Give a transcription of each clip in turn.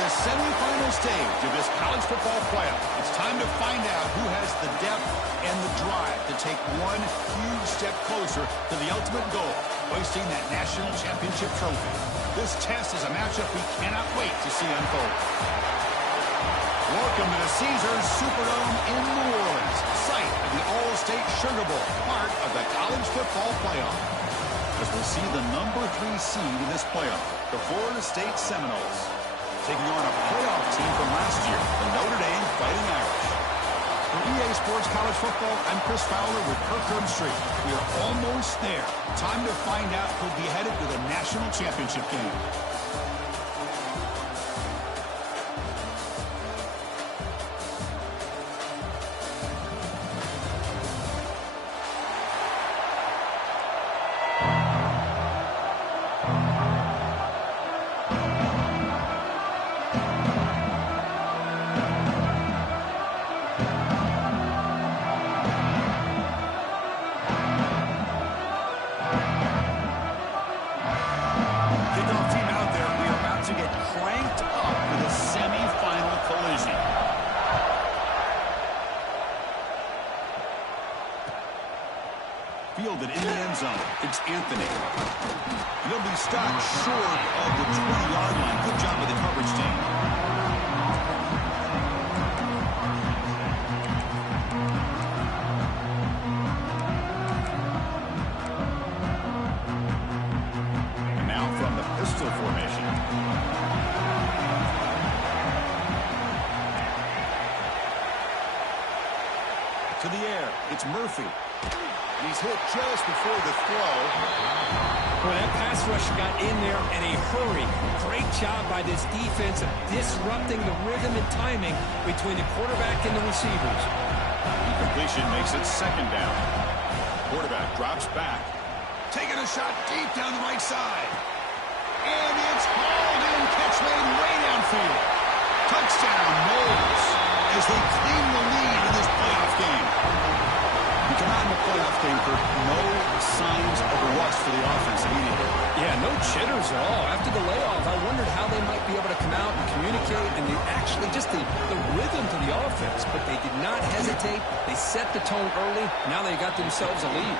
the semifinal stage of this college football playoff. It's time to find out who has the depth and the drive to take one huge step closer to the ultimate goal, hoisting that national championship trophy. This test is a matchup we cannot wait to see unfold. Welcome to the Caesars Superdome in New Orleans, site of the All-State Sugar Bowl, part of the college football playoff. As we'll see the number 3 seed in this playoff, the Florida State Seminoles, taking on a playoff team from last year, the Notre Dame Fighting Irish. For EA Sports College Football, I'm Chris Fowler with Kirkland Street. We are almost there. Time to find out who'll be headed to the national championship game. Fielded in the end zone. It's Anthony. He'll be stopped short of the 20-yard line. Good job with the coverage team. And now from the pistol formation. To the air. It's Murphy. He's hit just before the throw. Well, that pass rusher got in there in a hurry. Great job by this defense of disrupting the rhythm and timing between the quarterback and the receivers. Completion makes it second down. Quarterback drops back. Taking a shot deep down the right side. And it's hauled in. Catch made way downfield. Touchdown, Noles, as they claim the lead in this playoff game. We come out in the playoff game for no signs of rust for the offense immediately. Yeah, no jitters at all. After the layoff, I wondered how they might be able to come out and communicate and actually just the rhythm to the offense. But they did not hesitate. They set the tone early. Now they got themselves a lead.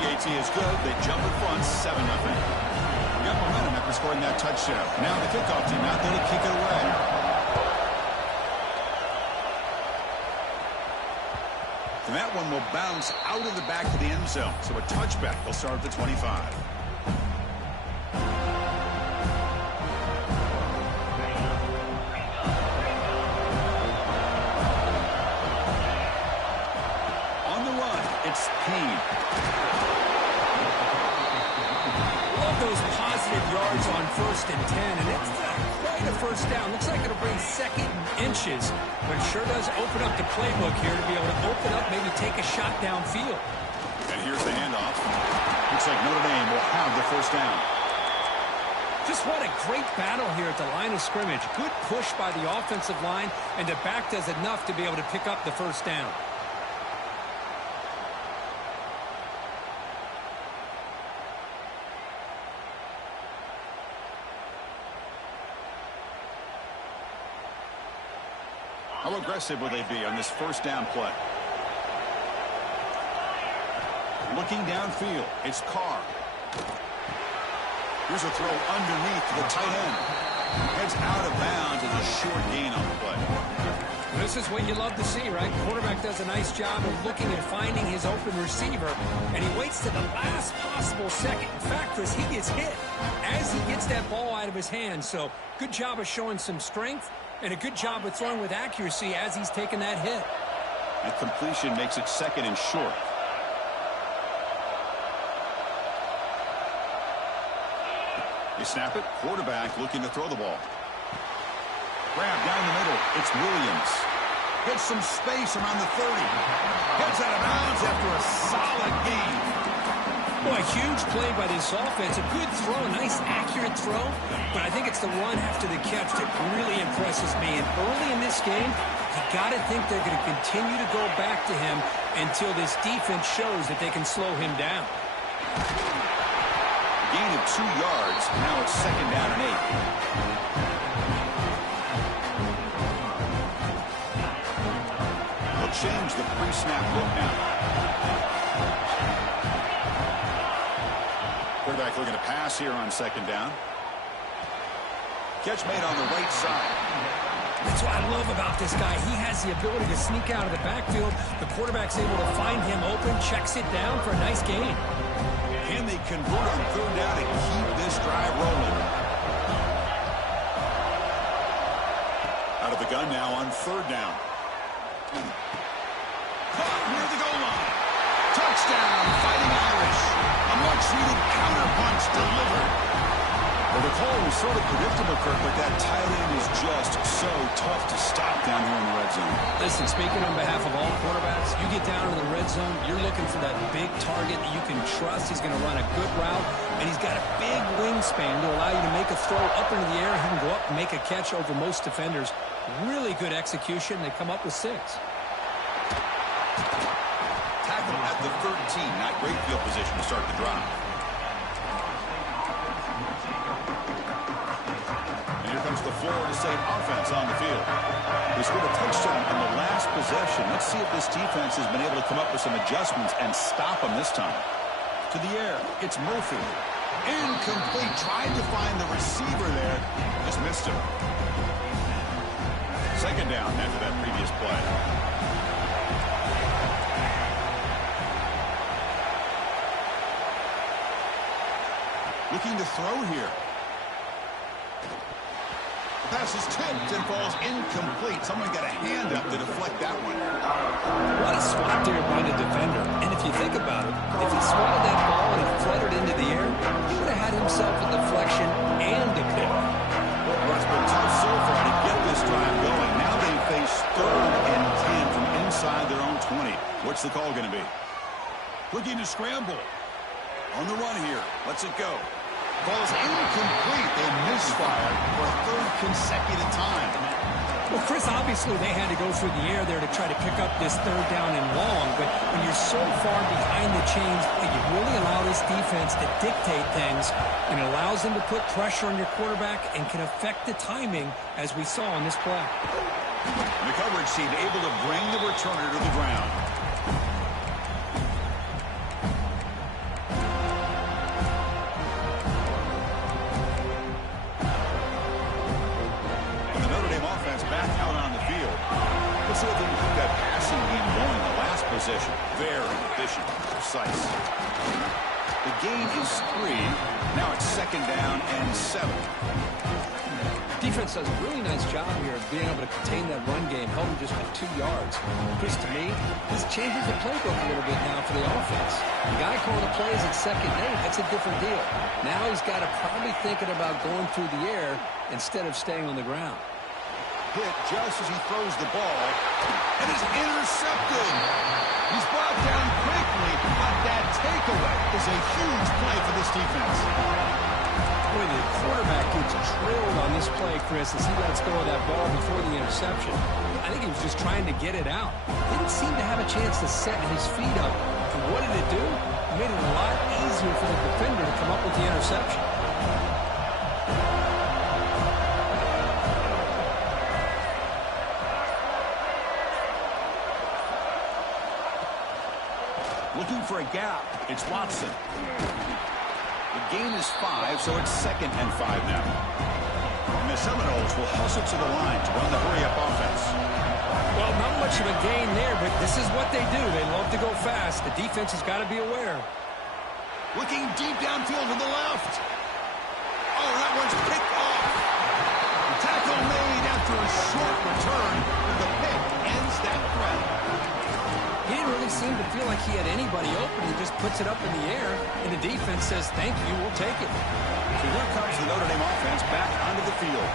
BAT is good. They jump in front, 7-0. Got momentum after scoring that touchdown. Now the kickoff team out there to kick it away. And that one will bounce out of the back of the end zone. So a touchback will start at the 25. On the run, it's Payne. Love those positive yards on 1st and 10. And it's quite a first down. Looks like it'll bring second inches. But it sure does open up the playbook here to be able to open up, maybe take a shot downfield. And here's the handoff. Looks like Notre Dame will have the first down. Just what a great battle here at the line of scrimmage. Good push by the offensive line, and the back does enough to be able to pick up the first down. How aggressive will they be on this first down play? Looking downfield, it's Carr. Here's a throw underneath to the tight end. Heads out of bounds and a short gain on the play. This is what you love to see, right? Quarterback does a nice job of looking and finding his open receiver, and he waits to the last possible second. In fact, Chris, he gets hit as he gets that ball out of his hands. So good job of showing some strength and a good job of throwing with accuracy as he's taking that hit. That completion makes it second and short. They snap it. Quarterback looking to throw the ball. Grab down the middle. It's Williams. Gets some space around the 30. Gets out of bounds after a solid gain. Boy, a huge play by this offense. A good throw, a nice accurate throw. But I think it's the run after the catch that really impresses me. And early in this game, you got to think they're going to continue to go back to him until this defense shows that they can slow him down. Gain of 2 yards. Now it's second down and 8. change the pre-snap look now. Quarterback looking to pass here on second down. Catch made on the right side. That's what I love about this guy. He has the ability to sneak out of the backfield. The quarterback's able to find him open, checks it down for a nice gain. Can they convert on third down and keep this drive rolling? Out of the gun now on third down. Caught near the goal line. Touchdown, Fighting Irish. A much-needed counter-punch delivered. Well, the call was sort of predictable, Kirk, but that tight end is just so tough to stop down here in the red zone. Listen, speaking on behalf of all quarterbacks, you get down to the red zone, you're looking for that big target that you can trust. He's going to run a good route, and he's got a big wingspan to allow you to make a throw up into the air. He can go up and make a catch over most defenders. Really good execution. They come up with 6. Tackle at the 13. Not great field position to start the drive. The Florida State offense on the field. We scored a touchdown on the last possession. Let's see if this defense has been able to come up with some adjustments and stop them this time. To the air, it's Murphy. Incomplete. Tried to find the receiver there. Just missed him. Second down after that previous play. Looking to throw here. Pass is tipped and falls incomplete. Someone got a hand up to deflect that one. What a swat there by the defender. And if you think about it, if he swatted that ball and it fluttered into the air, he would have had himself a deflection and a pick. Well, it's been tough so far to get this drive going. Now they face 3rd and 10 from inside their own 20. What's the call going to be? Looking to scramble. On the run here. Let's it go. Ball's incomplete. They misfire for a 3rd consecutive time. Well, Chris, obviously they had to go through the air there to try to pick up this 3rd down and long, but when you're so far behind the chains, you really allow this defense to dictate things, and it allows them to put pressure on your quarterback and can affect the timing, as we saw on this play. And the coverage team able to bring the returner to the ground. See if they can keep that passing game going in the last possession. Very efficient, precise. The gain is 3. Now it's 2nd down and 7. Defense does a really nice job here of being able to contain that run game, held him just by 2 yards. Chris, to me, this changes the playbook a little bit now for the offense. The guy calling the plays at 2nd and 8, that's a different deal. Now he's got to probably thinking about going through the air instead of staying on the ground. Hit just as he throws the ball, and is intercepted. He's brought down quickly, but that takeaway is a huge play for this defense. Boy, the quarterback gets drilled on this play, Chris, as he lets go of that ball before the interception. I think he was just trying to get it out. Didn't seem to have a chance to set his feet up. And what did it do? It made it a lot easier for the defender to come up with the interception. Looking for a gap. It's Watson. The gain is 5, so it's 2nd and 5 now. And the Seminoles will hustle to the line to run the hurry-up offense. Well, not much of a gain there, but this is what they do. They love to go fast. The defense has got to be aware. Looking deep downfield to the left. Oh, that one's picked off. The tackle made after a short return. The pick ends that threat. He didn't really seem to feel like he had anybody open. He just puts it up in the air, and the defense says, thank you, we'll take it. So here comes the Notre Dame offense back onto the field.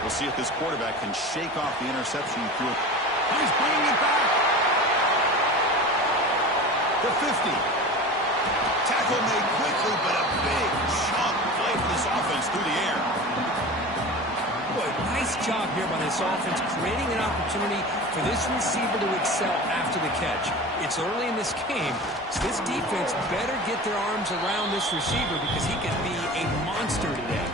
We'll see if this quarterback can shake off the interception he threw. He's bringing it back. The 50. Tackle made quickly, but a big chunk play for this offense through the air. Boy, nice job here by this offense, creating an opportunity for this receiver to excel after the catch. It's early in this game, so this defense better get their arms around this receiver because he can be a monster today.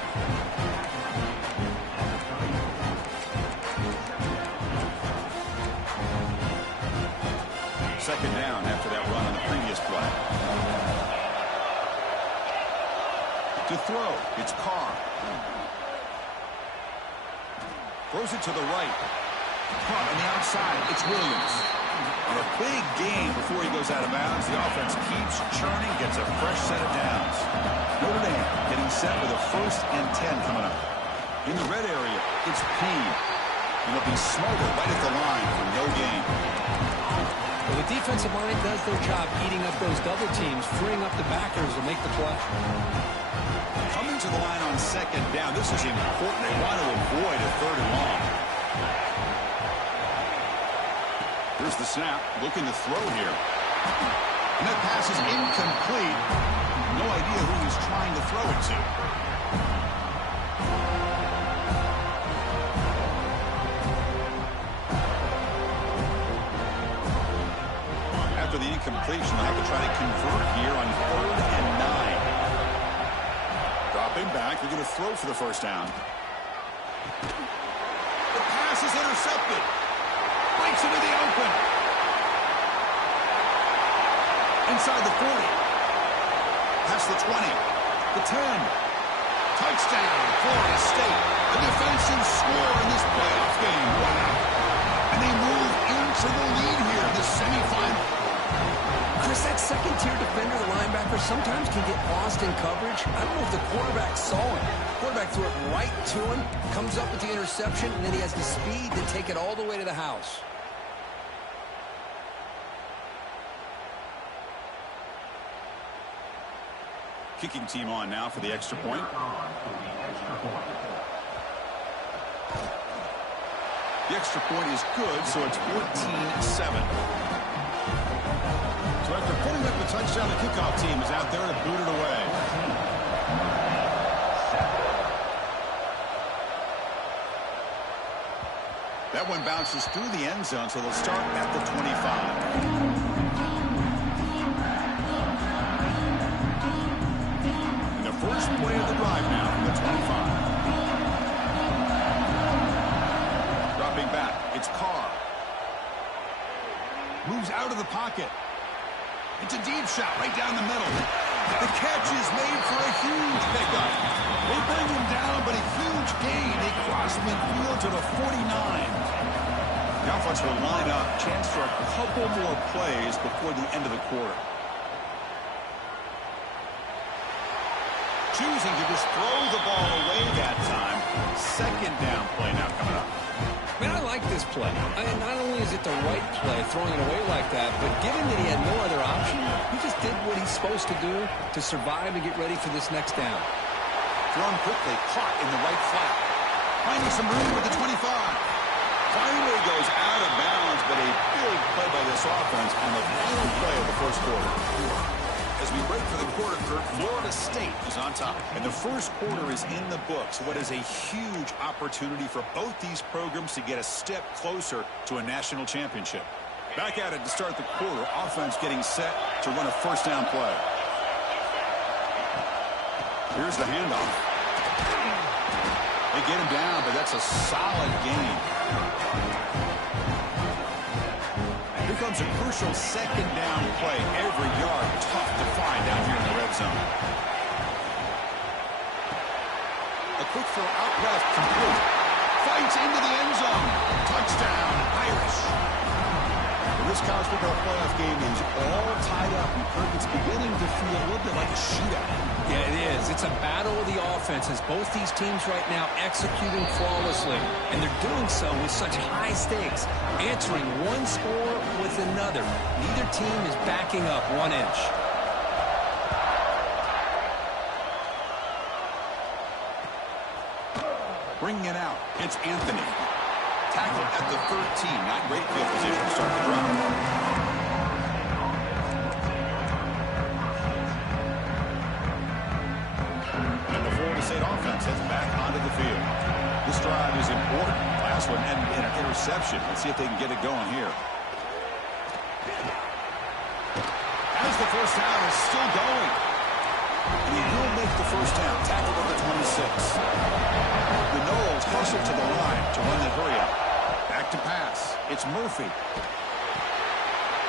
second down after that run on the previous play. To throw, it's Carr. Throws it to the right. Caught on the outside, it's Williams. And a big gain before he goes out of bounds. The offense keeps churning, gets a fresh set of downs. Notre Dame getting set with a 1st and 10 coming up. In the red area, it's Payne. And they'll be smothered right at the line for no gain. Well, the defensive line does their job eating up those double teams, freeing up the backers to make the play. Coming to the line on second down. This is important. They want to avoid a 3rd and long. Here's the snap. Looking to throw here. And that pass is incomplete. No idea who he's trying to throw it to. After the incompletion, they'll have to try to convert here on 3rd and 9. Dropping back. They're going to throw for the 1st down. The pass is intercepted. Breaks into the open. Inside the 40. Past the 20. The 10. Touchdown, Florida State. A defensive score in this playoff game. Wow. And they move into the lead here in the semifinal. Chris, that second-tier defender, the linebacker, sometimes can get lost in coverage. I don't know if the quarterback saw it. The quarterback threw it right to him, comes up with the interception, and then he has the speed to take it all the way to the house. Kicking team on now for the extra point. The extra point is good, so it's 14-7. So after putting up the touchdown, the kickoff team is out there to boot it away. That one bounces through the end zone, so they'll start at the 25. First play of the drive now from the 25. Dropping back, it's Carr. Moves out of the pocket. It's a deep shot right down the middle. The catch is made for a huge pickup. They bring him down, but a huge gain. They cross midfield to the 49. The offense will line up. Chance for a couple more plays before the end of the quarter. Choosing to just throw the ball away that time. Second down play now coming up. Man, I like this play. Not only is it the right play, throwing it away like that, but given that he had no other option, he just did what he's supposed to do to survive and get ready for this next down. Thrown quickly, caught in the right flat. Finding some room with the 25. Finally goes out of bounds, but a big play by this offense on the final play of the first quarter. As we break for the quarter, Kurt, Florida State is on top. And the first quarter is in the books. What is a huge opportunity for both these programs to get a step closer to a national championship. Back at it to start the quarter. Offense getting set to run a first down play. Here's the handoff. They get him down, but that's a solid gain. Here comes a crucial second down play. Every yard tough to find down here in the red zone. A quick throw out left, complete. Fights into the end zone. Touchdown, Irish. This college football playoff game is all tied up. It's beginning to feel a little bit like a shootout. Yeah, it is. It's a battle of the offenses. Both these teams right now executing flawlessly, and they're doing so with such high stakes, answering one score with another. Neither team is backing up 1 inch. Bringing it out, it's Anthony. Tackled at the 13. Not great field position to start the drive. And the Florida State offense heads back onto the field. This drive is important. Last one ended in an interception. Let's see if they can get it going here. As the first down is still going. And he will make the first down. Tackled at the 26. The Noles hustle to the line to run the hurry up. Back to pass. It's Murphy.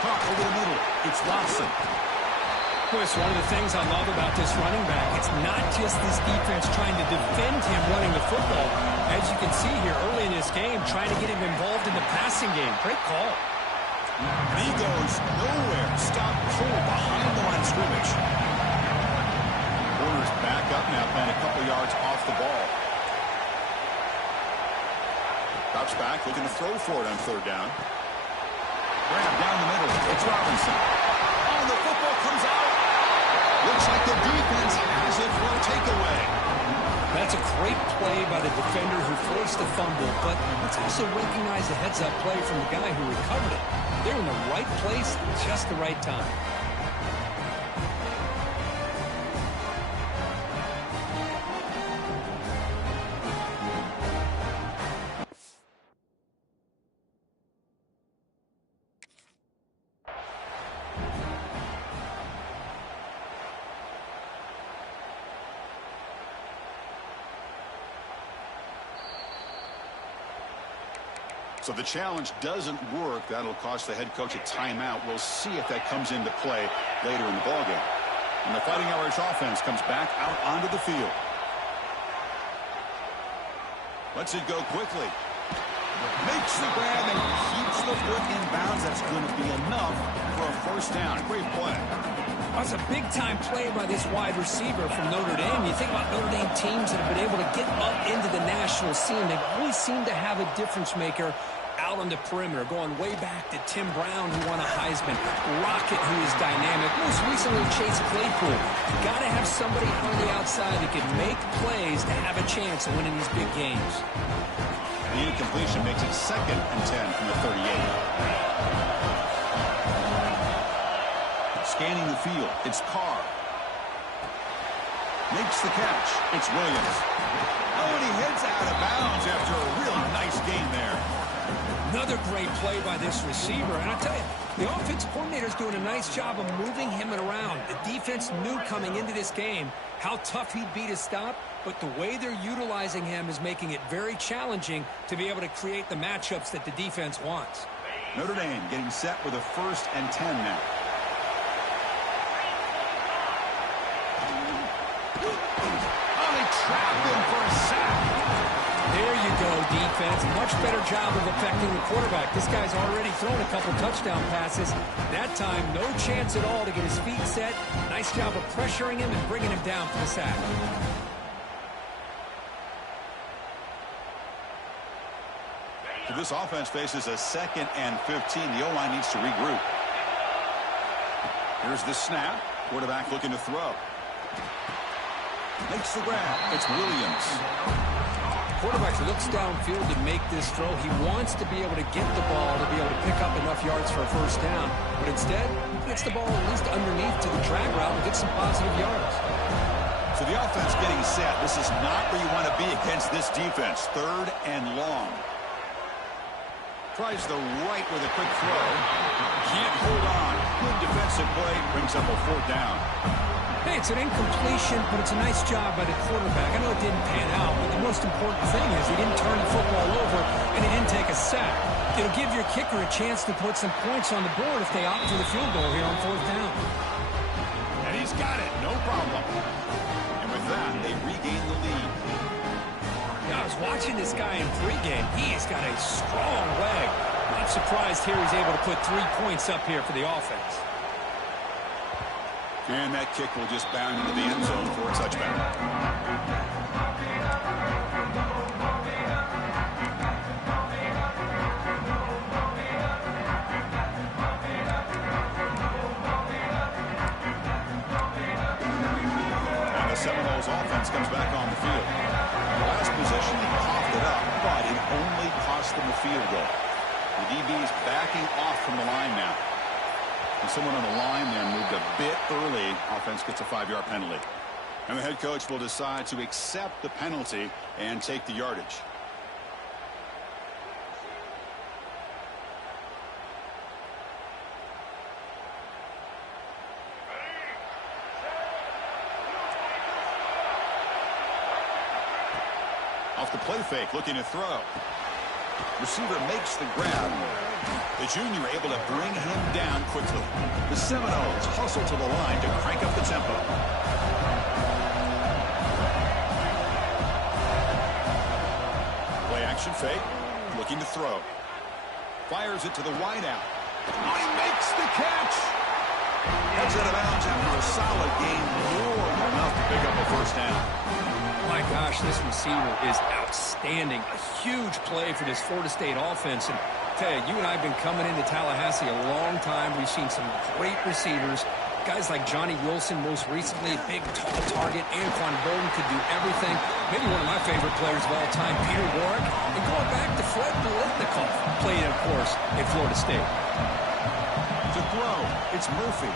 caught over the middle. It's Watson. Boy, it's one of the things I love about this running back. It's not just this defense trying to defend him running the football. As you can see here early in this game, trying to get him involved in the passing game. Great call. And he goes nowhere. Stop cold behind the line of scrimmage. Warner's back up now, playing a couple yards off the ball. Drops back, looking to throw for it on third down. Grab down the middle. It's Robinson. Oh, the football comes out. Looks like the defense has it for a takeaway. That's a great play by the defender who forced the fumble, but let's also recognize the heads-up play from the guy who recovered it. They're in the right place at just the right time. So the challenge doesn't work. That'll cost the head coach a timeout. We'll see if that comes into play later in the ballgame. And the Fighting Irish offense comes back out onto the field. Lets it go quickly. Makes the grab and keeps the foot in bounds. That's going to be enough for a first down. Great play. That's a big-time play by this wide receiver from Notre Dame. You think about Notre Dame teams that have been able to get up into the national scene. They've always seemed to have a difference maker out on the perimeter, going way back to Tim Brown, who won a Heisman, Rocket, who is dynamic, most recently Chase Claypool. You got to have somebody on the outside that can make plays to have a chance of winning these big games. The incompletion makes it 2nd and 10 from the 38. Scanning the field, it's Carr. Makes the catch. It's Williams. Oh, and he heads out of bounds after a really nice game there. Another great play by this receiver. And I tell you, the offense coordinator's doing a nice job of moving him around. The defense knew coming into this game how tough he'd be to stop, but the way they're utilizing him is making it very challenging to be able to create the matchups that the defense wants. Notre Dame getting set with a 1st and 10 now. Trapped him for a sack. There you go, defense. Much better job of affecting the quarterback. This guy's already thrown a couple touchdown passes. That time, no chance at all to get his feet set. Nice job of pressuring him and bringing him down for the sack. So this offense faces a 2nd and 15. The O-line needs to regroup. Here's the snap. Quarterback looking to throw. Makes the grab. It's Williams. Quarterback looks downfield to make this throw. He wants to be able to get the ball to be able to pick up enough yards for a first down. But instead, he gets the ball at least underneath to the drag route and gets some positive yards. So the offense getting set. This is not where you want to be against this defense. 3rd and long. Tries the right with a quick throw. Can't hold on. Good defensive play. Brings up a 4th down. Hey, it's an incompletion, but it's a nice job by the quarterback. I know it didn't pan out, but the most important thing is he didn't turn the football over and he didn't take a sack. It'll give your kicker a chance to put some points on the board if they opt for the field goal here on 4th down. And he's got it. No problem. And with that, they regain the lead. Yeah, I was watching this guy in pregame. He's got a strong leg. Not surprised here he's able to put 3 points up here for the offense. And that kick will just bound into the end zone for a touchback. And the Seminoles offense comes back on the field. The last possession, they coughed it up, but it only cost them a field goal. The DB's backing off from the line now. And someone on the line there moved a bit early. Offense gets a 5-yard penalty. And the head coach will decide to accept the penalty and take the yardage. Off the play fake, looking to throw. Receiver makes the grab. The junior able to bring him down quickly. The Seminoles hustle to the line to crank up the tempo. Play action fake. Looking to throw. Fires it to the wideout. Oh, he makes the catch. Heads out of bounds after a solid game. More than enough to pick up a first down. My gosh, this receiver is outstanding. A huge play for this Florida State offense. And I tell you, you and I have been coming into Tallahassee a long time. We've seen some great receivers. Guys like Johnny Wilson, most recently, a big, tall target. Anquan Bolden could do everything. Maybe one of my favorite players of all time, Peter Warrick. And going back to Fred Biletnikoff, played, of course, at Florida State. To throw, it's Murphy.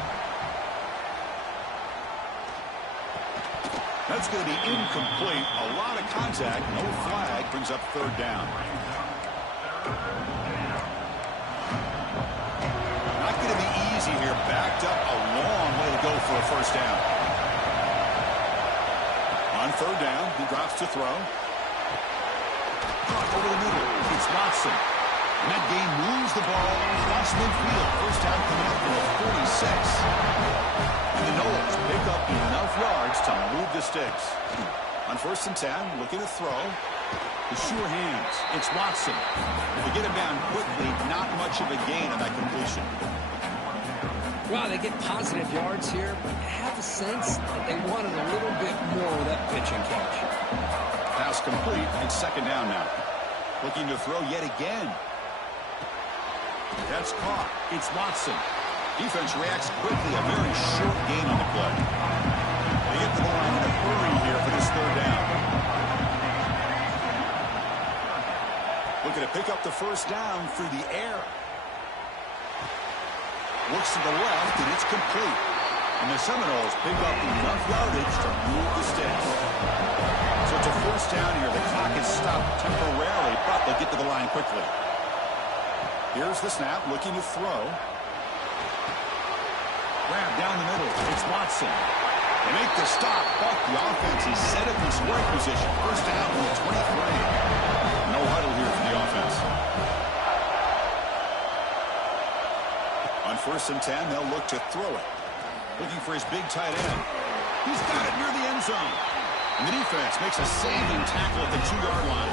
That's going to be incomplete. A lot of contact. No flag. Brings up third down. Not going to be easy here. Backed up a long way to go for a first down. On third down, he drops to throw. Caught over the middle. It's Watson. And that game moves the ball across midfield. First down coming up from the 46. And the Noles pick up enough yards to move the sticks. On 1st and 10, looking to throw. The sure hands. It's Watson. They get him down quickly. Not much of a gain on that completion. Well, they get positive yards here, but I have the sense that they wanted a little bit more with that pitch and catch. Pass complete. It's second down now. Looking to throw yet again. That's caught. It's Watson. Defense reacts quickly. A very short gain on the play. They get to the line in a hurry here for this third down. Looking to pick up the first down through the air. Looks to the left, and it's complete. And the Seminoles pick up enough yardage to move the sticks. So it's a first down here. The clock is stopped temporarily, but they'll get to the line quickly. Here's the snap, looking to throw. Grab down the middle. It's Watson. They make the stop, but the offense is set up in scoring position. First down from the 23. No huddle here for the offense. On 1st and 10, they'll look to throw it. Looking for his big tight end. He's got it near the end zone. And the defense makes a saving tackle at the 2-yard line.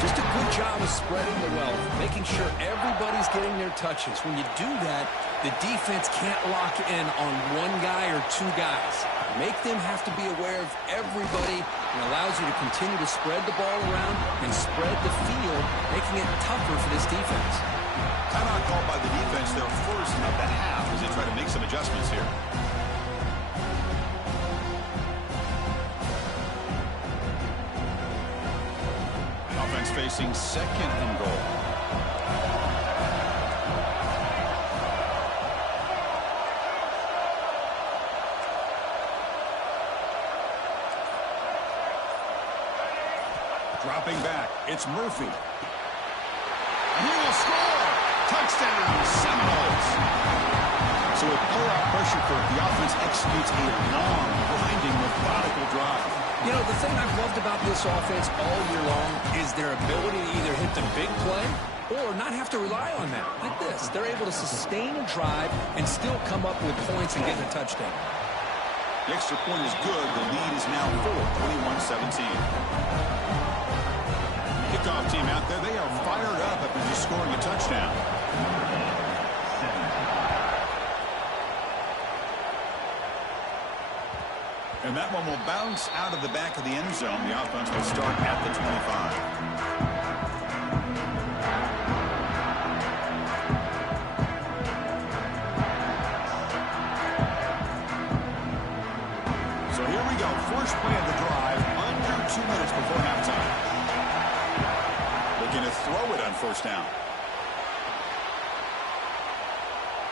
Just a good job of spreading the wealth, making sure everybody's getting their touches. When you do that, the defense can't lock in on one guy or two guys. Make them have to be aware of everybody, and allows you to continue to spread the ball around and spread the field, making it tougher for this defense. Timeout called by the defense, their first of the half, as they try to make some adjustments here. Offense facing second and goal. Dropping back, it's Murphy. And he will score! Touchdown, Seminoles! So with pull-out pressure curve, the offense executes a long, grinding, methodical drive. You know, the thing I've loved about this offense all year long is their ability to either hit the big play or not have to rely on that. Like this, they're able to sustain a drive and still come up with points and get a touchdown. The extra point is good. The lead is now 21-17. Kickoff team out there, they are fired up after just scoring a touchdown. And that one will bounce out of the back of the end zone. The offense will start at the 25. So here we go. First play of the drive, under 2 minutes before halftime. Looking to throw it on first down.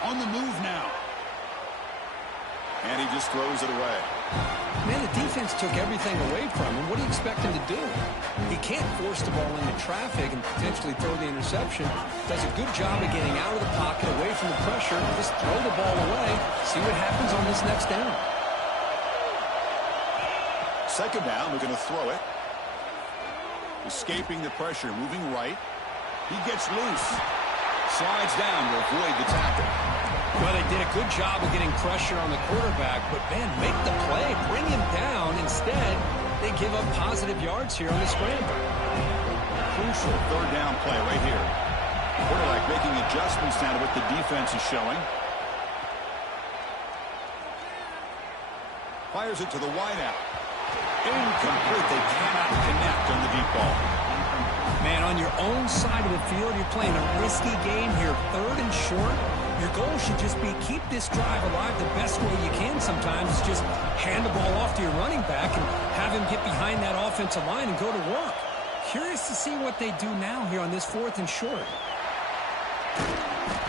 On the move now. And he just throws it away. Man, the defense took everything away from him. What do you expect him to do? He can't force the ball into traffic and potentially throw the interception. Does a good job of getting out of the pocket, away from the pressure, just throw the ball away, see what happens on this next down. Second down, we're going to throw it. Escaping the pressure, moving right. He gets loose. Slides down to avoid the tackle. Well, they did a good job of getting pressure on the quarterback, but, man, make the play, bring him down. Instead, they give up positive yards here on the scramble. Crucial third down play right here. Quarterback making adjustments now to what the defense is showing. Fires it to the wideout. Incomplete. They cannot connect on the deep ball. Man, on your own side of the field, you're playing a risky game here. Third and short. Your goal should just be keep this drive alive the best way you can sometimes. Is just hand the ball off to your running back and have him get behind that offensive line and go to work. Curious to see what they do now here on this 4th and short. The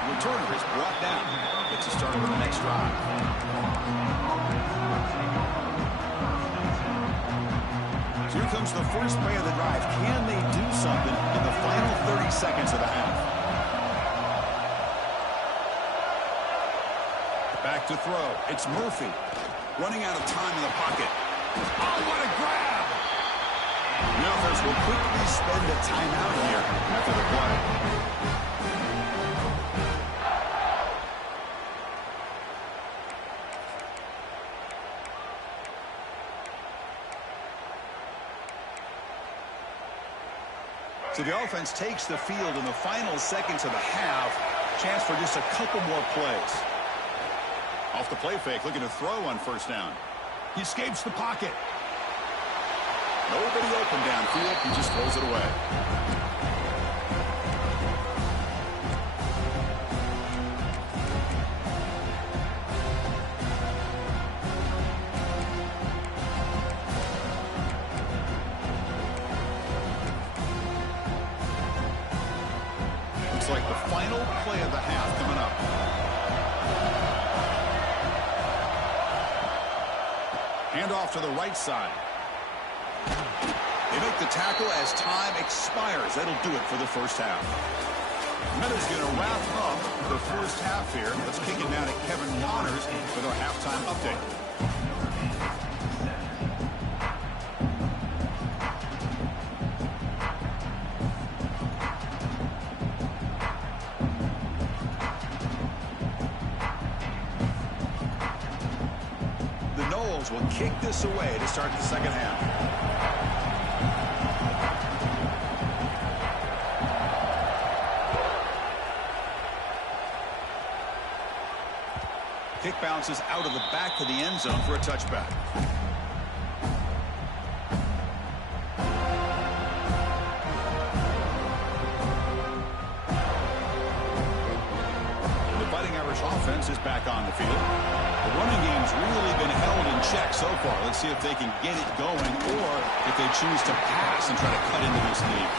returner is brought down. Gets a start with the next drive. So here comes the first play of the drive. Can they do something in the final 30 seconds of the half? Back to throw. It's Murphy. Running out of time in the pocket. Oh, what a grab! The offense will quickly spend a timeout here after the play. So the offense takes the field in the final seconds of the half. Chance for just a couple more plays. Off the play fake, looking to throw on first down. He escapes the pocket. Nobody open downfield. He just throws it away. Looks like the final play of the half coming up. Handoff to the right side. They make the tackle as time expires. That'll do it for the first half. Meta's going to wrap up the first half here. Let's kick it down to Kevin Connors with our halftime update. Will kick this away to start the second half. Kick bounces out of the back of the end zone for a touchback. The Fighting Irish offense is back on the field. The running game's really been held in check so far. Let's see if they can get it going or if they choose to pass and try to cut into this lead.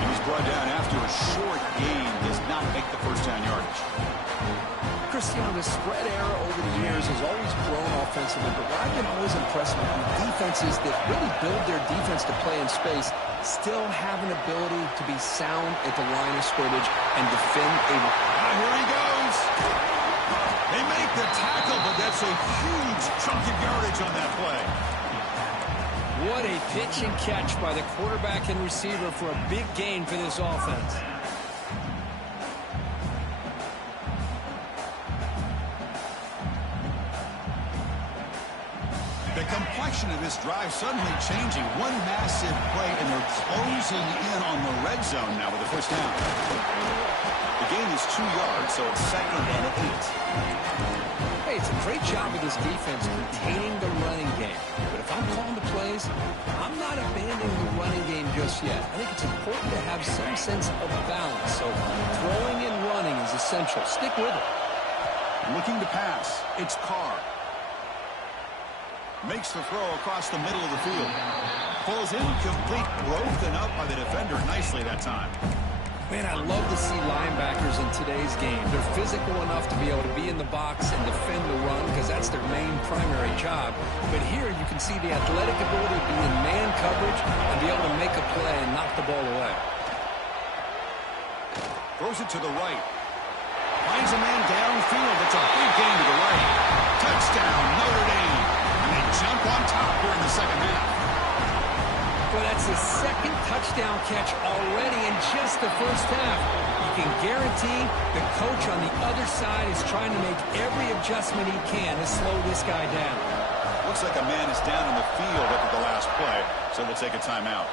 He was brought down after a short gain. Does not make the first down yardage. Cristiano, the spread era over the years has always grown offensively, but what I've been always impressed with defenses that really build their defense to play in space still have an ability to be sound at the line of scrimmage and defend a... Here he goes. They make the tackle, but that's a huge chunk of yardage on that play. What a pitch and catch by the quarterback and receiver for a big gain for this offense. The complexion of this drive suddenly changing. One massive play, and they're closing in on the red zone now with the first down. The gain is 2 yards, so it's 2nd and 8. Hey, it's a great job of this defense containing the running game. But if I'm calling the plays, I'm not abandoning the running game just yet. I think it's important to have some sense of balance. So throwing and running is essential. Stick with it. Looking to pass. It's Carr. Makes the throw across the middle of the field. Falls incomplete. Broken up by the defender nicely that time. Man, I love to see linebackers in today's game. They're physical enough to be able to be in the box and defend the run because that's their main primary job. But here you can see the athletic ability to be in man coverage and be able to make a play and knock the ball away. Throws it to the right. Finds a man downfield. It's a big gain to the right. Touchdown, Notre Dame. And they jump on top here in the second half. Well, that's his second touchdown catch already in just the first half. You can guarantee the coach on the other side is trying to make every adjustment he can to slow this guy down. Looks like a man is down in the field after the last play, so we'll take a timeout.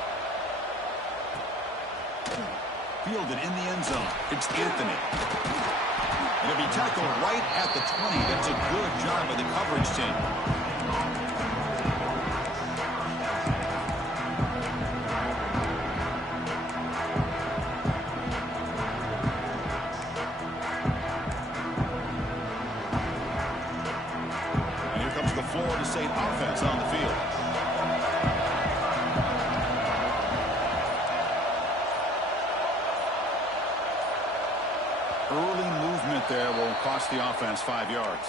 Fielded in the end zone. It's Anthony. And he'll be tackled right at the 20. That's a good job by the coverage team. And here comes the Florida State offense on the field. Early movement there will cost the offense 5 yards.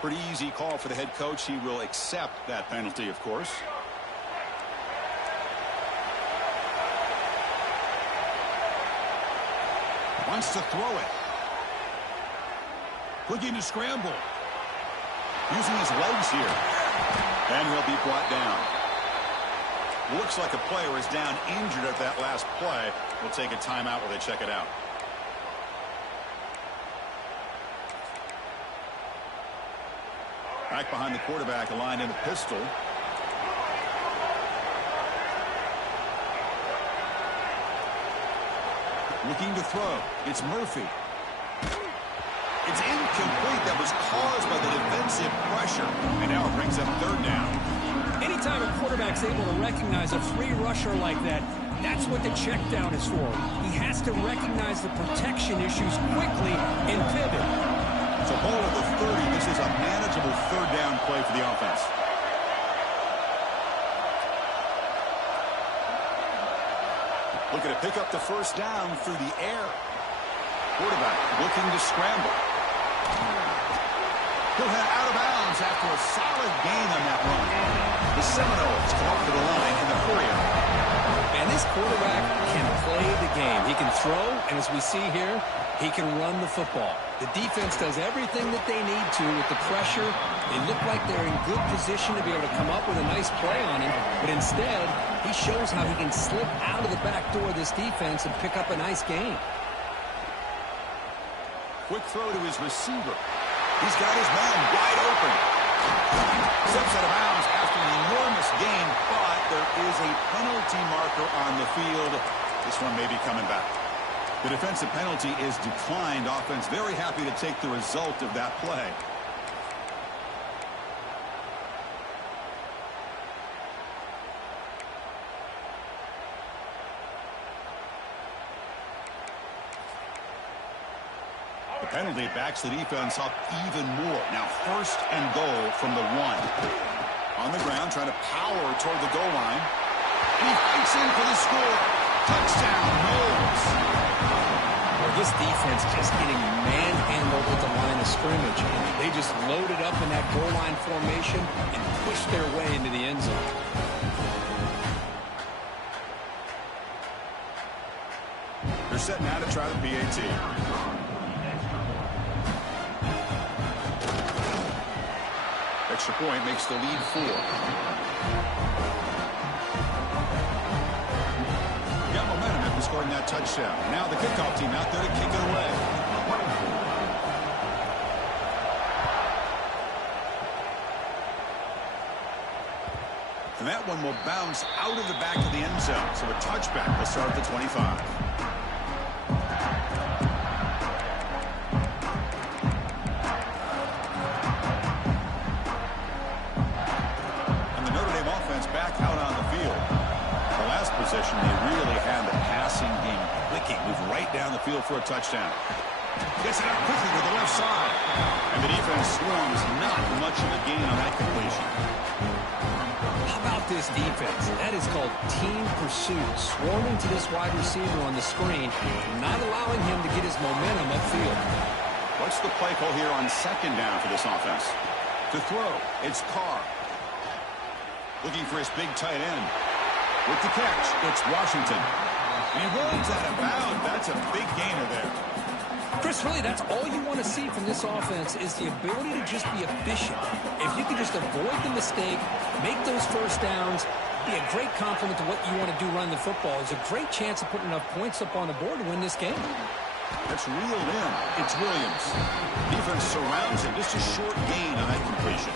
Pretty easy call for the head coach. He will accept that penalty, of course. Wants to throw it. Looking to scramble. Using his legs here. And he'll be brought down. Looks like a player is down injured at that last play. We'll take a timeout while they check it out. Back behind the quarterback, aligned in a pistol. Looking to throw. It's Murphy. It's incomplete. That was caused by the defensive pressure. And now it brings up third down. Anytime a quarterback's able to recognize a free rusher like that, that's what the check down is for. He has to recognize the protection issues quickly and pivot. So ball at the 30. This is a manageable third down play for the offense. Looking to pick up the first down through the air. Quarterback looking to scramble. He'll head out of bounds after a solid gain on that run. The Seminoles come up to the line in the 40. And this quarterback can play the game. He can throw, and as we see here, he can run the football. The defense does everything that they need to with the pressure. They look like they're in good position to be able to come up with a nice play on him, but instead, he shows how he can slip out of the back door of this defense and pick up a nice gain. Quick throw to his receiver. He's got his man wide open. Steps out of bounds after an enormous gain, but there is a penalty marker on the field. This one may be coming back. The defensive penalty is declined. Offense very happy to take the result of that play. The penalty backs the defense up even more. Now first and goal from the 1. On the ground, trying to power toward the goal line. And he fights in for the score. Touchdown, Knowles. Well, this defense just getting manhandled at the line of scrimmage. They just loaded up in that goal line formation and pushed their way into the end zone. They're setting out to try the PAT. Extra point makes the lead 4. Got momentum after scoring that touchdown. Now the kickoff team out there to kick it away. And that one will bounce out of the back of the end zone. So a touchback will start at the 25. Back out on the field. The last possession, they really had the passing game clicking. Moved right down the field for a touchdown. Gets it out quickly to the left side. And the defense swarms not much of a gain on that completion. How about this defense? That is called team pursuit. Swarming to this wide receiver on the screen, not allowing him to get his momentum upfield. What's the play call here on second down for this offense? To throw, it's Carr. Looking for his big tight end. With the catch, it's Washington. And he runs out of bounds. That's a big gainer there. Chris, really, that's all you want to see from this offense is the ability to just be efficient. If you can just avoid the mistake, make those first downs, be a great complement to what you want to do running the football, there's a great chance of putting enough points up on the board to win this game. That's reeled in. It's Williams. Defense surrounds him. Just a short gain on that completion.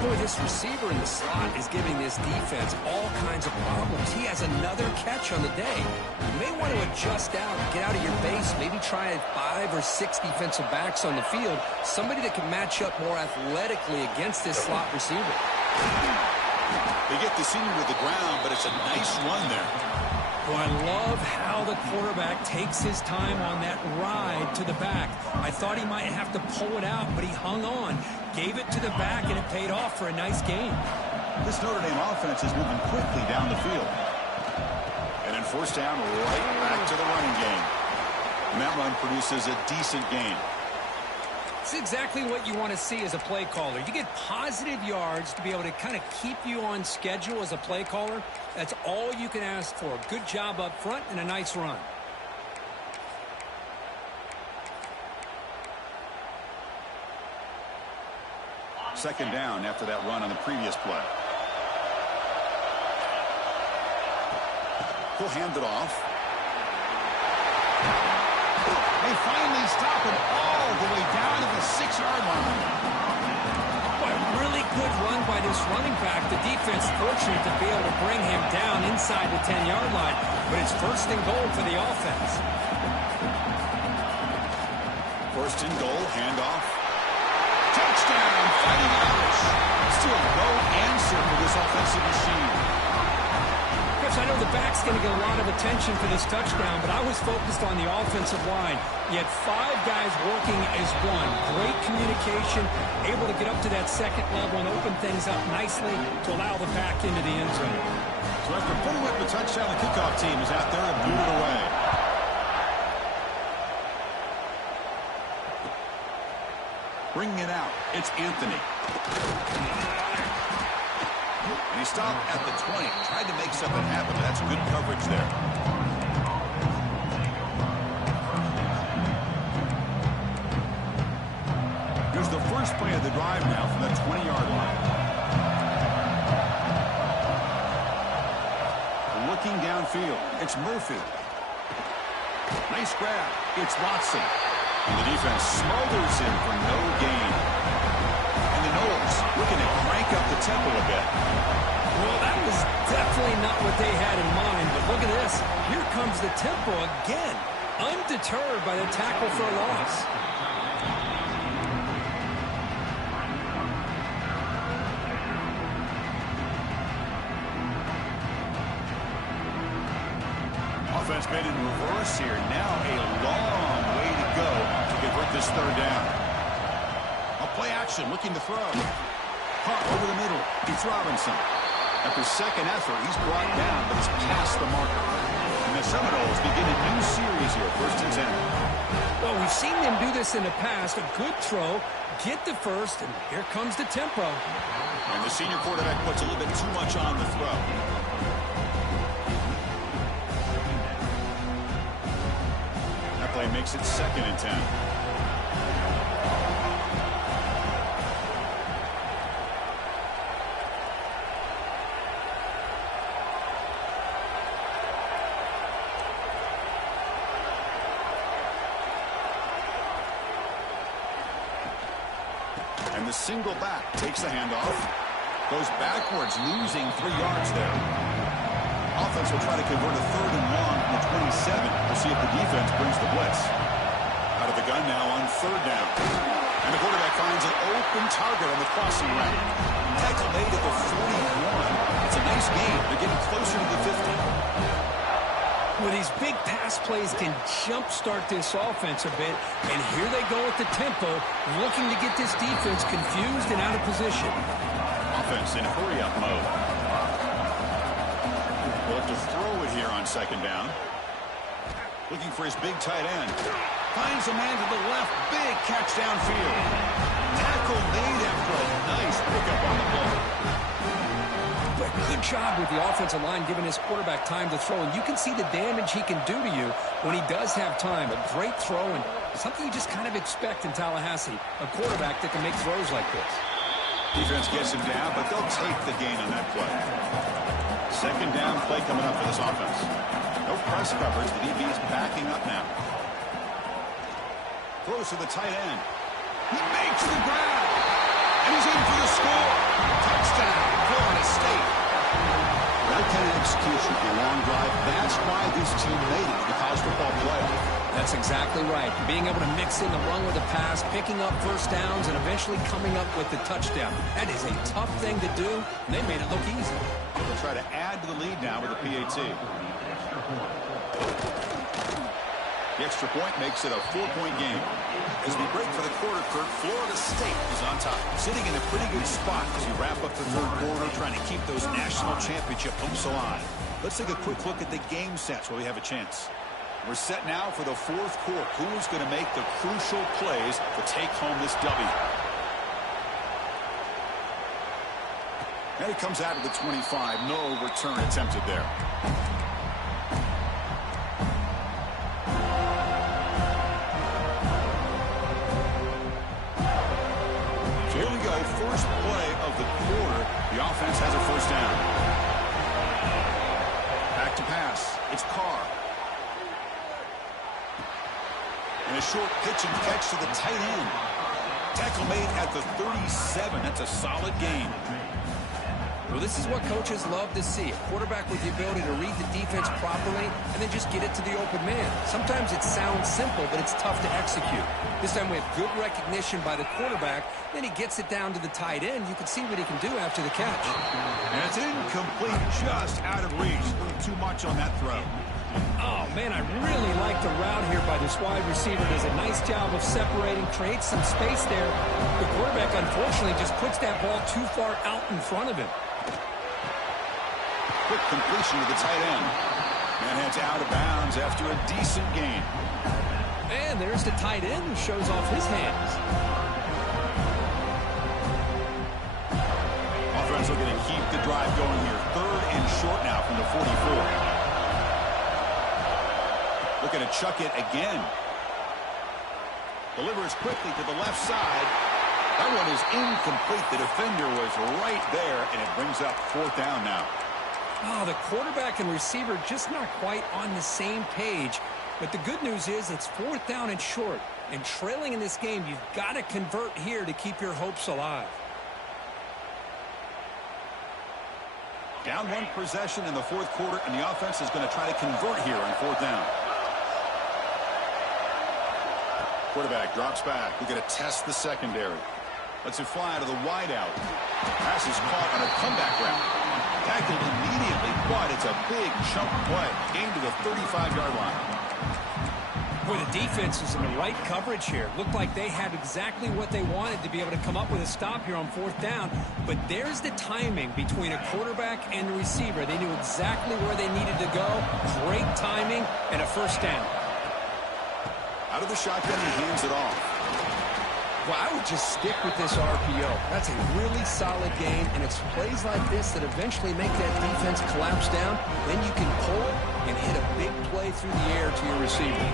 Boy, this receiver in the slot is giving this defense all kinds of problems. He has another catch on the day. You may want to adjust out, get out of your base, maybe try 5 or 6 defensive backs on the field, somebody that can match up more athletically against this slot receiver. They get the senior to the ground, but it's a nice run there. Well, I love how the quarterback takes his time on that ride to the back. I thought he might have to pull it out, but he hung on, gave it to the back, and it paid off for a nice gain. This Notre Dame offense is moving quickly down the field. And then forced down right back to the running game. And that run produces a decent gain. It's exactly what you want to see as a play caller. You get positive yards to be able to kind of keep you on schedule as a play caller. That's all you can ask for. Good job up front and a nice run. Second down after that run on the previous play. He'll hand it off. They finally stop him all the way down to the 6-yard line. Boy, really good run by this running back. The defense fortunate to be able to bring him down inside the 10-yard line, but it's first and goal for the offense. First and goal, handoff. Touchdown, Fighting Irish. Still no answer for this offensive machine. I know the back's going to get a lot of attention for this touchdown, but I was focused on the offensive line. You had 5 guys working as one. Great communication, able to get up to that second level and open things up nicely to allow the back into the end zone. So after putting up the touchdown, the kickoff team is out there and boot it away. Bringing it out, it's Anthony. And he stopped at the 20. Tried to make something happen, but that's good coverage there. Here's the first play of the drive now from the 20-yard line. Looking downfield, it's Murphy. Nice grab. It's Watson. And the defense smothers him for no gain. And the Noles looking to crank up the tempo a bit. Well, that was definitely not what they had in mind, but look at this. Here comes the tempo again, undeterred by the tackle for a loss. Offense made in reverse here. Now a long way to go to convert this third down. A play action, looking to throw. Caught over the middle. It's Robinson. After second effort, he's brought down, but he's past the marker. And the Seminoles begin a new series here, first and 10. Well, we've seen them do this in the past. A good throw, get the first, and here comes the tempo. And the senior quarterback puts a little bit too much on the throw. That play makes it second and 10. And the single back takes the handoff. Goes backwards, losing 3 yards there. Offense will try to convert a third and long from the 27. We'll see if the defense brings the blitz. Out of the gun now on third down. And the quarterback finds an open target on the crossing route. Tackle made at the 41. It's a nice game. They're getting closer to the 50. Well, these big pass plays can jumpstart this offense a bit, and here they go at the tempo, looking to get this defense confused and out of position. Offense in hurry-up mode. Will have to throw it here on second down. Looking for his big tight end. Finds a man to the left. Big catch downfield. Tackle made after a nice pickup on the ball. But good job with the offensive line giving his quarterback time to throw. And you can see the damage he can do to you when he does have time. A great throw and something you just kind of expect in Tallahassee. A quarterback that can make throws like this. Defense gets him down, but they'll take the gain on that play. Second down play coming up for this offense. No press coverage. The DB is backing up now. Throws to the tight end. He makes the grab. And he's in for the score. Touchdown, Florida State. That kind of execution, a long drive, that's why this team made it in the college football playoff. That's exactly right. Being able to mix in the run with the pass, picking up first downs, and eventually coming up with the touchdown. That is a tough thing to do, and they made it look easy. They'll try to add to the lead now with a PAT. The extra point makes it a 4-point game. As we break for the quarter, Kirk, Florida State is on top, sitting in a pretty good spot as we wrap up the third quarter, trying to keep those national championship hopes alive. Let's take a quick look at the game sets where we have a chance. We're set now for the fourth quarter. Who is going to make the crucial plays to take home this W? And it comes out of the 25. No return attempted there. So here we go. First play of the quarter. The offense has a first down. Back to pass. It's Carr. And a short pitch and catch to the tight end. Tackle made at the 37. That's a solid gain. Well, this is what coaches love to see. A quarterback with the ability to read the defense properly and then just get it to the open man. Sometimes it sounds simple, but it's tough to execute. This time we have good recognition by the quarterback. Then he gets it down to the tight end. You can see what he can do after the catch. And it's incomplete, just out of reach. A little too much on that throw. Oh, man, I really like the route here by this wide receiver. Does a nice job of separating, creates some space there. The quarterback, unfortunately, just puts that ball too far out in front of him. Quick completion to the tight end. And heads out of bounds after a decent gain. And there's the tight end who shows off his hands. Offense looking to keep the drive going here. Third and short now from the 44. Looking to chuck it again. Delivers quickly to the left side. That one is incomplete. The defender was right there, and it brings up fourth down now. Oh, the quarterback and receiver just not quite on the same page. But the good news is it's fourth down and short. And trailing in this game, you've got to convert here to keep your hopes alive. Down one possession in the fourth quarter, and the offense is going to try to convert here on fourth down. Quarterback drops back. We're going to test the secondary. Lets it fly to the wideout. Pass is caught on a comeback route. Tackled immediately, but it's a big chunk play. Gain to the 35-yard line. Boy, the defense was in the right coverage here. Looked like they had exactly what they wanted to be able to come up with a stop here on fourth down. But there's the timing between a quarterback and the receiver. They knew exactly where they needed to go. Great timing and a first down. Out of the shotgun, he hands it off. Well, I would just stick with this RPO. That's a really solid game, and it's plays like this that eventually make that defense collapse down. Then you can pull it and hit a big play through the air to your receiver.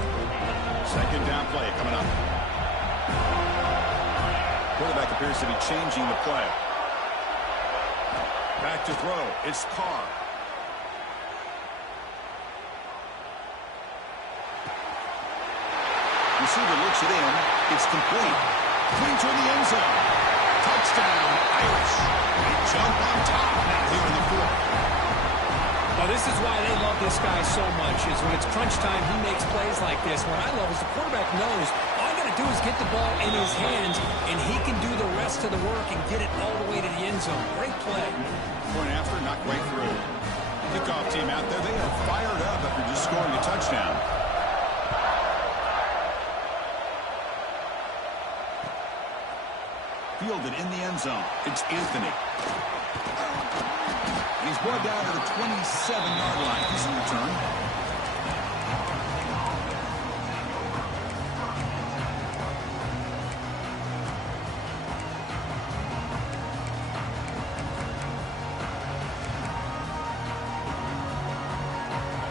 Second down play coming up. Quarterback appears to be changing the play. Back to throw. It's Carr. Receiver looks it in. It's complete. Clean toward the end zone. Touchdown, Irish. They jump on top now here in the fourth. Well, this is why they love this guy so much, is when it's crunch time, he makes plays like this. What I love is the quarterback knows all I got to do is get the ball in his hands, and he can do the rest of the work and get it all the way to the end zone. Great play. Point after, not quite through. Kickoff team out there, they are fired up after just scoring a touchdown. Fielded in the end zone. It's Anthony. And he's brought down to the 27-yard line. He's in return.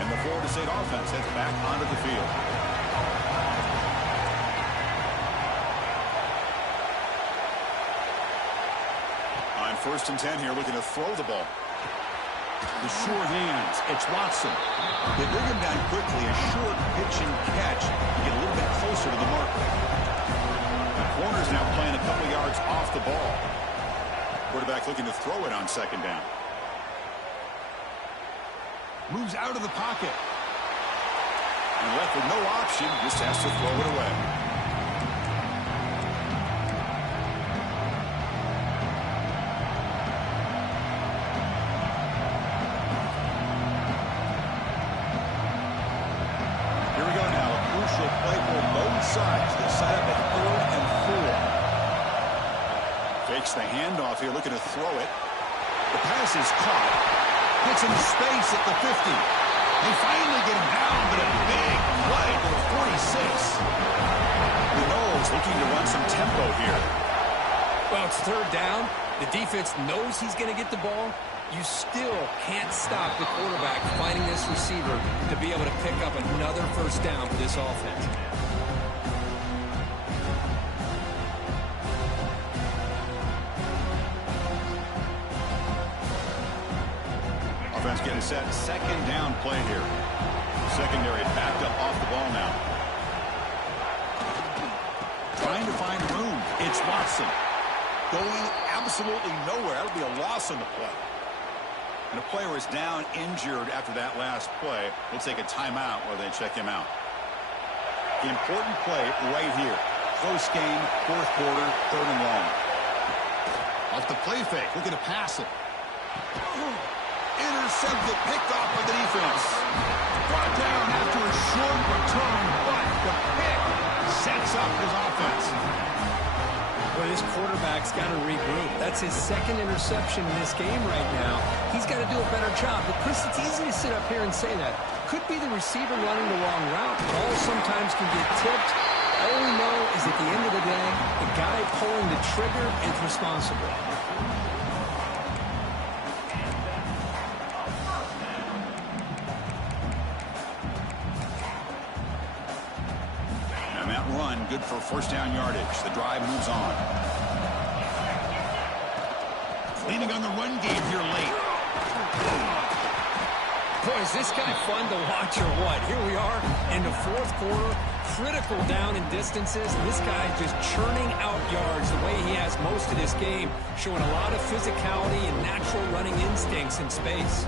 And the Florida State offense heads back onto the field. First and 10 here, looking to throw the ball. The sure hands. It's Watson. They bring him down quickly. A short pitch and catch to get a little bit closer to the mark. The corner's now playing a couple yards off the ball. Quarterback looking to throw it on second down. Moves out of the pocket. And left with no option, just has to throw it away. Here we go now. A crucial play for both sides. They set up at 3rd and 4. Fakes the handoff here, looking to throw it. The pass is caught. Gets in space at the 50. They finally get him down, but a big play to the 46. The Knowles looking to run some tempo here. Well, it's 3rd down. The defense knows he's going to get the ball. You still can't stop the quarterback finding this receiver to be able to pick up another 1st down for this offense. Offense getting set. 2nd down play here. Secondary backed up off the ball now. Trying to find room. It's Watson. Going absolutely nowhere. That'll be a loss on the play. And a player is down injured after that last play. We'll take a timeout while they check him out. The important play right here. Close game, 4th quarter, 3rd and long. Off the play fake. Looking to pass it. Intercepted, picked off by the defense. Brought down after a short return, but the pick sets up his offense. Well, this quarterback's got to regroup. That's his 2nd interception in this game right now. He's got to do a better job. But, Chris, it's easy to sit up here and say that. Could be the receiver running the wrong route. Ball sometimes can get tipped. All we know is at the end of the day, the guy pulling the trigger is responsible. Good for 1st down yardage. The drive moves on. Leaning on the run game here late. Boy, is this guy fun to watch or what? Here we are in the 4th quarter. Critical down and distances. And this guy just churning out yards the way he has most of this game. Showing a lot of physicality and natural running instincts in space.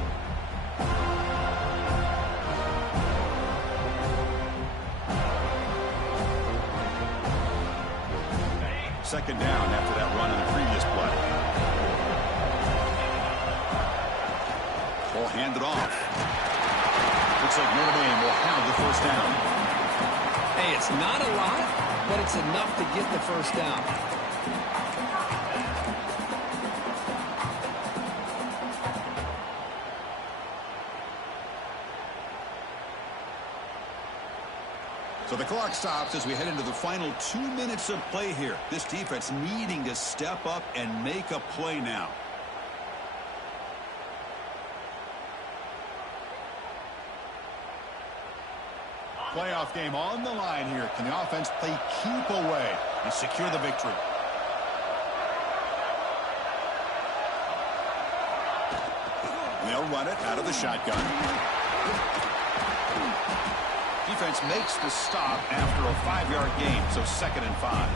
2nd down after that run on the previous play. Ball handed off. Looks like Notre Dame will have the 1st down. Hey, it's not a lot, but it's enough to get the 1st down. So the clock stops as we head into the final 2 minutes of play here. This defense needing to step up and make a play now. Playoff game on the line here. Can the offense play keep away and secure the victory? And they'll run it out of the shotgun. Defense makes the stop after a 5-yard gain, so 2nd and 5.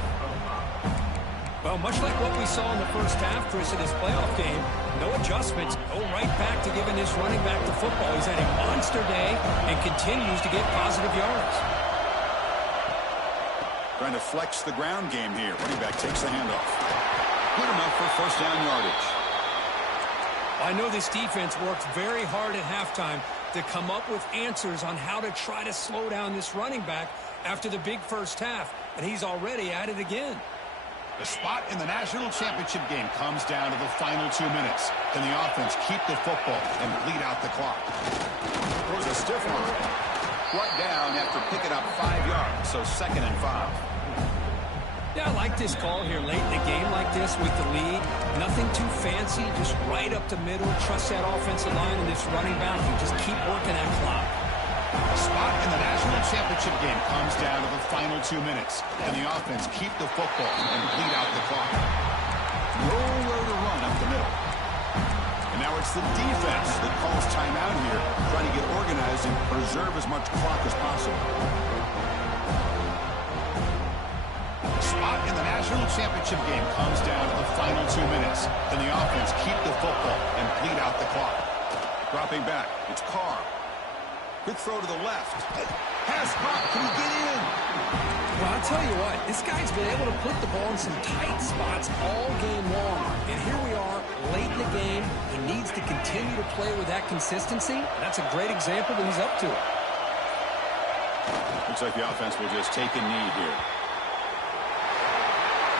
Well, much like what we saw in the 1st half, Chris, in this playoff game, no adjustments, go right back to giving this running back the football. He's had a monster day and continues to get positive yards. Trying to flex the ground game here. Running back takes the handoff. Good enough for 1st down yardage. I know this defense worked very hard at halftime to come up with answers on how to try to slow down this running back after the big 1st half, and he's already at it again. The spot in the national championship game comes down to the final 2 minutes. Can the offense keep the football and bleed out the clock? Throws a stiff one. Brought down after picking up 5 yards, so 2nd and 5. Yeah, I like this call here late in a game like this with the lead. Nothing too fancy, just right up the middle. Trust that offensive line and this running back and just keep working that clock. The spot in the national championship game comes down to the final 2 minutes. Can the offense keep the football and bleed out the clock? Nowhere to run up the middle. And now Now it's the defense that calls timeout here, trying to get organized and preserve as much clock as possible. Spot in the national championship game comes down to the final 2 minutes. Can the offense keep the football and bleed out the clock? Dropping back, it's Carr. Quick throw to the left. Pass caught. Can he get in? Well, I'll tell you what, this guy's been able to put the ball in some tight spots all game long. And here we are, late in the game. He needs to continue to play with that consistency. That's a great example that he's up to it. Looks like the offense will just take a knee here.